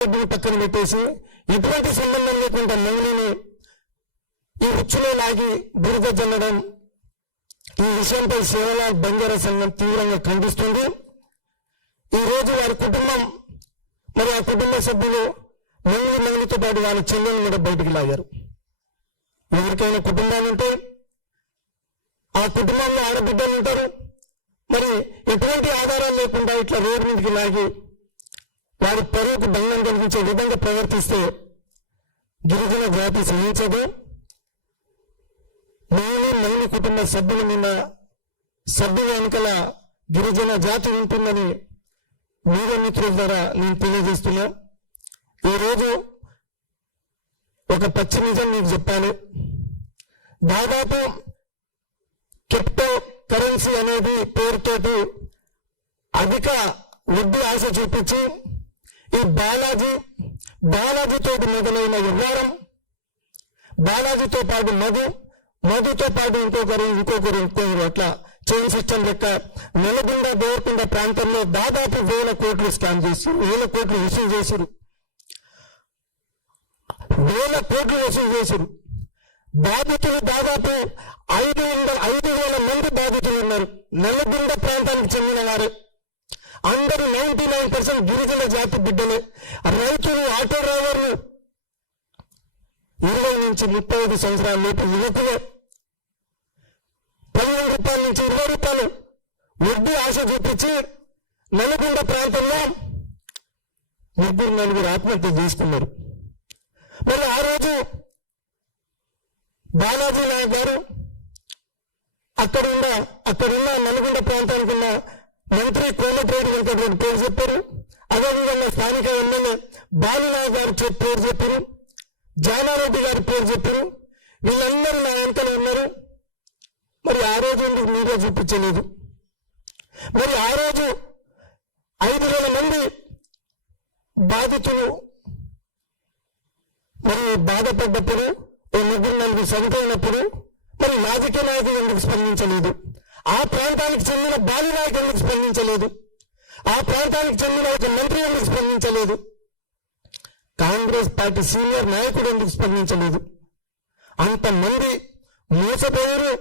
పక్కన పెట్టేసి ఎటువంటి సంబంధం లేకుండా మహిళని ఈ ఉచ్చులో లాగి బురద జల్లడం, ఈ విషయంపై సేవలాల్ బంజారా సంఘం తీవ్రంగా ఖండిస్తుంది. ఈరోజు వారి కుటుంబం మరి ఆ కుటుంబ సభ్యులు మహిళతో పాటు వాళ్ళ చెల్లెలను కూడా బయటికి లాగారు. ఎవరికైనా కుటుంబాలు ఉంటే ఆ కుటుంబంలో ఆడబిడ్డలు ఉంటారు. మరి ఎటువంటి ఆధారాలు లేకుండా ఇట్లా రోడ్డు మీదకి లాగి వారి పరువుకు భంగం కలిగించే విధంగా ప్రవర్తిస్తే గిరిజన జాతి సహించదు. మహిళ కుటుంబ సభ్యుల మీద సభ్యుల వెనుకల గిరిజన జాతి ఉంటుందని మీడియా మిత్రుల ద్వారా నేను తెలియజేస్తున్నా. ఈరోజు ఒక పచ్చి నిజం మీకు చెప్పాలి. దాదాపు క్రిప్టో కరెన్సీ అనేది పేరుతోటి అధిక వడ్డీ ఆశ చూపించి ఈ బాలాజీతో మొదలైన వ్యవహారం, బాలాజీతో పాటు మధుతో పాటు ఇంకొకరు అట్లా చైన్ సిస్టమ్ లెక్క నల్గొండ దేవరకొండ ప్రాంతంలో దాదాపు 1000 కోట్లు స్కామ్ చేశారు, 1000 కోట్లు వసూలు చేశారు, 1000 కోట్లు వసూలు చేశారు. బాధితులు దాదాపు 5,000 మంది బాధితులు ఉన్నారు. నల్గొండ ప్రాంతానికి చెందిన వారు అందరూ 99% గిరిజన జాతి బిడ్డలే. రైతులు, ఆటో డ్రైవర్లు, 20 నుంచి 35 సంవత్సరాల లోపు యువకులే 15 రూపాయల నుంచి 20 రూపాయలు వడ్డీ ఆశ చూపించి నల్గొండ ప్రాంతంలో 3-4 ఆత్మహత్య చేసుకున్నారు. మరి ఆ రోజు బాలాజీ నాయక్ గారు అక్కడున్న నల్గొండ ప్రాంతానికి ఉన్న మంత్రి కోమటిరెడ్డి వెంకటరెడ్డి పేరు చెప్పారు. అదేవిధంగా స్థానిక ఎమ్మెల్యే బాలునాయక్ గారు పేరు చెప్పారు, జానారెడ్డి గారి పేరు చెప్పారు. వీళ్ళందరూ నా వెంటనే ఉన్నారు. మరి ఆ రోజు ఎందుకు మీడియా చూపించలేదు? మరి ఆ రోజు 5,000 మంది బాధితులు మరి బాధపడ్డప్పుడు, 3-4 చనిపోయినప్పుడు మరి రాజకీయ నాయకులు ఎందుకు స్పందించలేదు? ఆ ప్రాంతానికి చెందిన బాలునాయక్ ఎందుకు స్పందించలేదు? ఆ ప్రాంతానికి చెందిన ఒక మంత్రి ఎందుకు స్పందించలేదు? కాంగ్రెస్ పార్టీ సీనియర్ నాయకుడు ఎందుకు స్పందించలేదు? అంతమంది మోసపోయారు,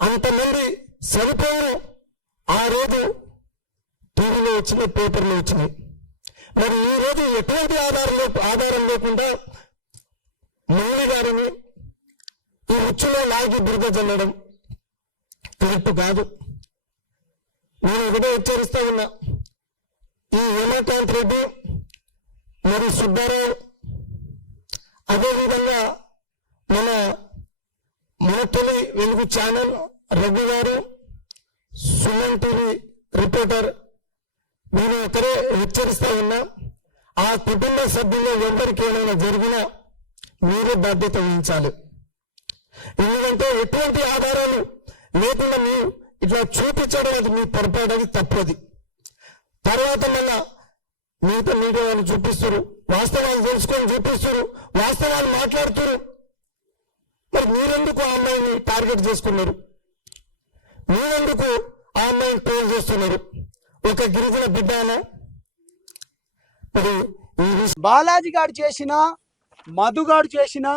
అంతమంది సరిపోయారు. ఆ రోజు టీవీలో వచ్చినాయి, పేపర్లో వచ్చినాయి. మరి ఈ రోజు ఎటువంటి ఆధారం లేకుండా మహిళ గారిని ఈ ఉచ్చులో లాగి బురద జల్లడం కరెక్ట్ కాదు. నేను ఒకటే హెచ్చరిస్తా ఉన్నా, ఈ హేమకాంత్ రెడ్డి మరి సుబ్బారావు, అదేవిధంగా మన తొలి వెలుగు ఛానల్ రఘు గారు, సుమన్ టీవీ రిపోర్టర్, నేను ఒకరే హెచ్చరిస్తా ఉన్నా, ఆ కుటుంబ సభ్యుల్లో ఎవరికి ఏమైనా జరిగినా మీరే బాధ్యత వహించాలి. ఎందుకంటే ఎటువంటి ఆధారాలు లేకుండా మీరు ఇట్లా చూపించడం అది మీ పొరపాటు, అది తప్పది. తర్వాత మళ్ళా మీతో మీడియా వాళ్ళు చూపిస్తారు, వాస్తవాలు తెలుసుకొని చూపిస్తారు, వాస్తవాలు మాట్లాడుతారు. మరి మీరెందుకు ఆ అమ్మాయిని టార్గెట్ చేసుకున్నారు? మీరెందుకు ఆ అమ్మాయిని ట్రోల్ చేస్తున్నారు? ఒక గిరిజన బిడ్డనా? మరి బాలాజీ గారు చేసిన, మధుగాడు చేసిన,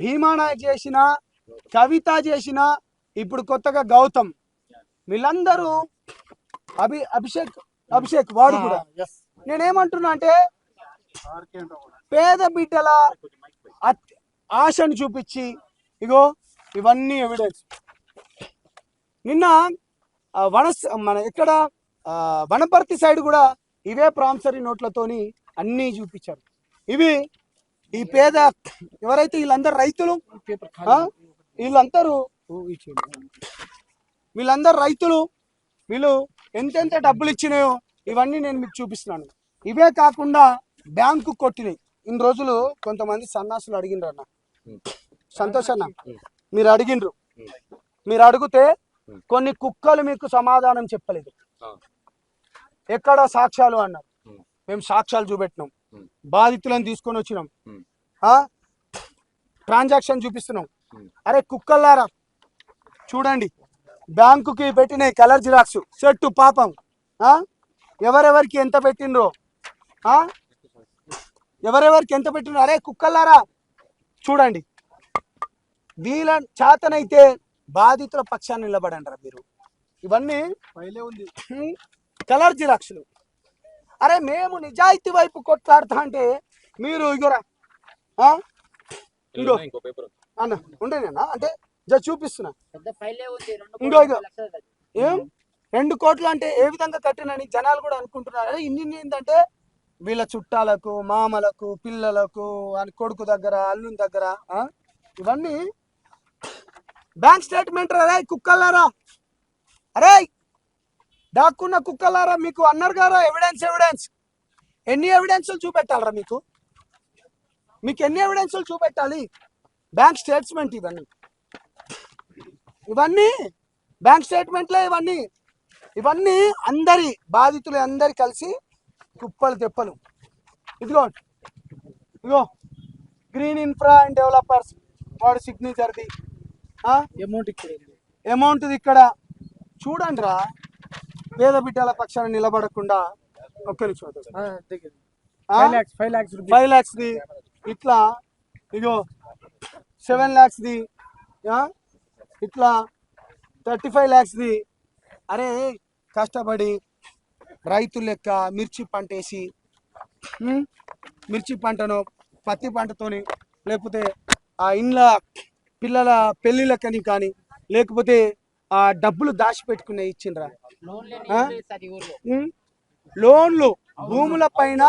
భీమానాయక్ చేసిన, కవిత చేసిన, ఇప్పుడు కొత్తగా గౌతమ్, వీళ్ళందరూ అభిషేక్ వాడు కూడా. నేనేమంటున్నా అంటే పేద బిడ్డల ఆశను చూపించి, ఇగో ఇవన్నీ ఎవిడెన్స్. నిన్న మన ఇక్కడ వనపర్తి సైడ్ కూడా ఇవే ప్రామిసరీ నోట్లతోని అన్నీ చూపించారు. ఇవి ఈ పేద ఎవరైతే వీళ్ళందరూ రైతులు, వీళ్ళందరూ రైతులు, వీళ్ళు ఎంతెంత డబ్బులు ఇచ్చినాయో ఇవన్నీ నేను మీకు చూపిస్తున్నాను. ఇవే కాకుండా బ్యాంకు కొట్టినాయి. ఇన్ని రోజులు కొంతమంది సన్నాసులు అడిగిండ్రు అన్న, సంతోష్ అన్న, మీరు అడిగిండ్రు, మీరు అడిగితే కొన్ని కుక్కలు మీకు సమాధానం చెప్పలేదు. ఎక్కడ సాక్ష్యాలు అన్నారు. మేము సాక్ష్యాలు చూపెట్టినాం, బాధితులను తీసుకొని వచ్చినాం, ట్రాన్సాక్షన్ చూపిస్తున్నాం. అరే కుక్కల్లారా చూడండి, బ్యాంకుకి పెట్టిన కలర్ జిరాక్స్ సెట్టు పాపం, ఎవరెవరికి ఎంత పెట్టినరో ఎవరెవరికి ఎంత పెట్టిన, అరే కుక్కల్లారా చూడండి, వీళ్ళ చేతనైతే బాధితుల పక్షాన్ని నిలబడండి మీరు. ఇవన్నీ కలర్ జిరాక్స్లు. అరే మేము నిజాయితీ వైపు కొట్లాడుతా అంటే మీరు ఇగోరా ఇంకో అన్న ఉండేనా అంటే చూపిస్తున్నా. ఇంకో ఇగో ఏం 2 కోట్లు అంటే ఏ విధంగా కట్టినని జనాలు కూడా అనుకుంటున్నారు. ఇన్ని ఏంటంటే వీళ్ళ చుట్టాలకు, మామలకు, పిల్లలకు, కొడుకు దగ్గర, అల్లుని దగ్గర. ఇవన్నీ బ్యాంక్ స్టేట్మెంట్. అరే కుక్కలారా, అరే దాక్కున్న కుక్కలారా, మీకు అన్నారు గారా ఎవిడెన్స్. ఎన్ని ఎవిడెన్సులు చూపెట్టాలరా మీకు ఎన్ని ఎవిడెన్సులు చూపెట్టాలి? బ్యాంక్ స్టేట్మెంట్ ఇవన్నీ బ్యాంక్ స్టేట్మెంట్లే ఇవన్నీ అందరి బాధితులు అందరి కలిసి కుప్పలు తెప్పలు. ఇదిగో గ్రీన్ ఇన్ఫ్రా అండ్ డెవలపర్స్ వాడు సిగ్నేచర్ది అమౌంట్ ఇక్కడ చూడండి రా. పేద బిడ్డల పక్షాన్ని నిలబడకుండా ఒక్క నిమిషం 5 lakhsది ఇట్లా, ఇగో 7 lakhsది, ఇట్లా 35 lakhsది. అరే కష్టపడి రైతు లెక్క మిర్చి పంట వేసి, మిర్చి పంటను పత్తి పంటతోని, లేకపోతే ఆ ఇండ్ల పిల్లల పెళ్లిళ్ళకని కానీ, లేకపోతే ఆ డబ్బులు దాచిపెట్టుకునే ఇచ్చిండ్రా. లోన్లు భూముల పైన,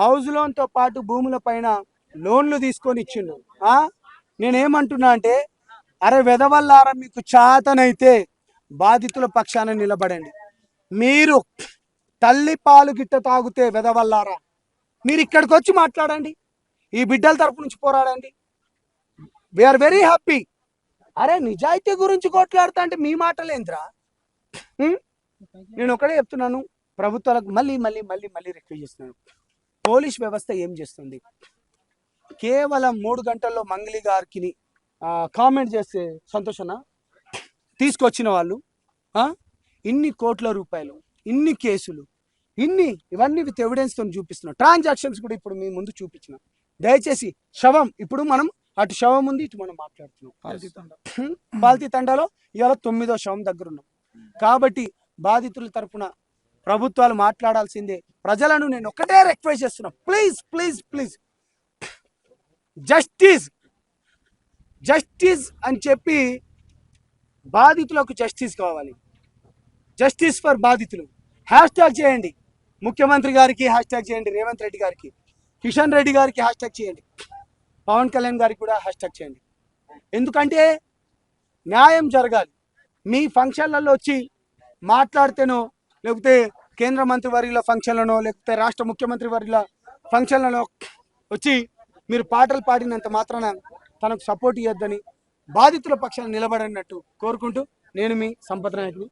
హౌస్ లోన్ తో పాటు భూముల పైన లోన్లు తీసుకొని ఇచ్చిండు. నేనేమంటున్నా అంటే, అరే వెదవల్లారా, మీకు చాతనైతే బాధితుల పక్షాన నిలబడండి. మీరు తల్లి పాలు గిట్ట తాగితే వెదవల్లారా, మీరు ఇక్కడికి వచ్చి మాట్లాడండి, ఈ బిడ్డల తరపు నుంచి పోరాడండి. We are very happy. అరే నిజాయితీ గురించి కొట్లాడుతా అంటే మీ మాటలేంద్రా? నేను ఒకటే చెప్తున్నాను, ప్రభుత్వాలకు మళ్ళీ రిక్వెస్ట్ చేస్తున్నాను. పోలీస్ వ్యవస్థ ఏం చేస్తుంది? కేవలం 3 గంటల్లో మంగళి గారికి కామెంట్ చేస్తే సంతోషనా? తీసుకొచ్చిన వాళ్ళు ఇన్ని కోట్ల రూపాయలు, ఇన్ని కేసులు, ఇవన్నీ విత్ ఎవిడెన్స్తో చూపిస్తున్నాం. ట్రాన్సాక్షన్స్ కూడా ఇప్పుడు మీ ముందు చూపించిన. దయచేసి శవం, ఇప్పుడు మనం అటు శవం ఉంది, ఇటు మనం మాట్లాడుతున్నాం. పాల్తీ తండాలో ఇవాళ 9వ శవం దగ్గర ఉన్నాం. కాబట్టి బాధితుల తరపున ప్రభుత్వాలు మాట్లాడాల్సిందే. ప్రజలను నేను ఒకటే రిక్వెస్ట్ చేస్తున్నా, ప్లీజ్ జస్టిస్ అని చెప్పి బాధితులకు జస్టిస్ కావాలి. జస్టిస్ ఫర్ బాధితులు హ్యాష్ట్యాగ్ చేయండి. ముఖ్యమంత్రి గారికి హ్యాష్ట్యాగ్ చేయండి, రేవంత్ రెడ్డి గారికి, కిషన్ రెడ్డి గారికి హ్యాష్ట్యాగ్ చేయండి, పవన్ కళ్యాణ్ గారికి కూడా హ్యాష్ట్యాగ్ చేయండి. ఎందుకంటే న్యాయం జరగాలి. మీ ఫంక్షన్లలో వచ్చి మాట్లాడితేనో, లేకపోతే కేంద్ర మంత్రి వర్యుల ఫంక్షన్లను, లేకపోతే రాష్ట్ర ముఖ్యమంత్రి వర్యుల ఫంక్షన్లలో వచ్చి మీరు పాటలు పాడినంత మాత్రాన తనకు సపోర్ట్ ఇవ్వద్దని, బాధితుల పక్షాన్ని నిలబడినట్టు కోరుకుంటూ, నేను మీ సంపద నాయకుడు.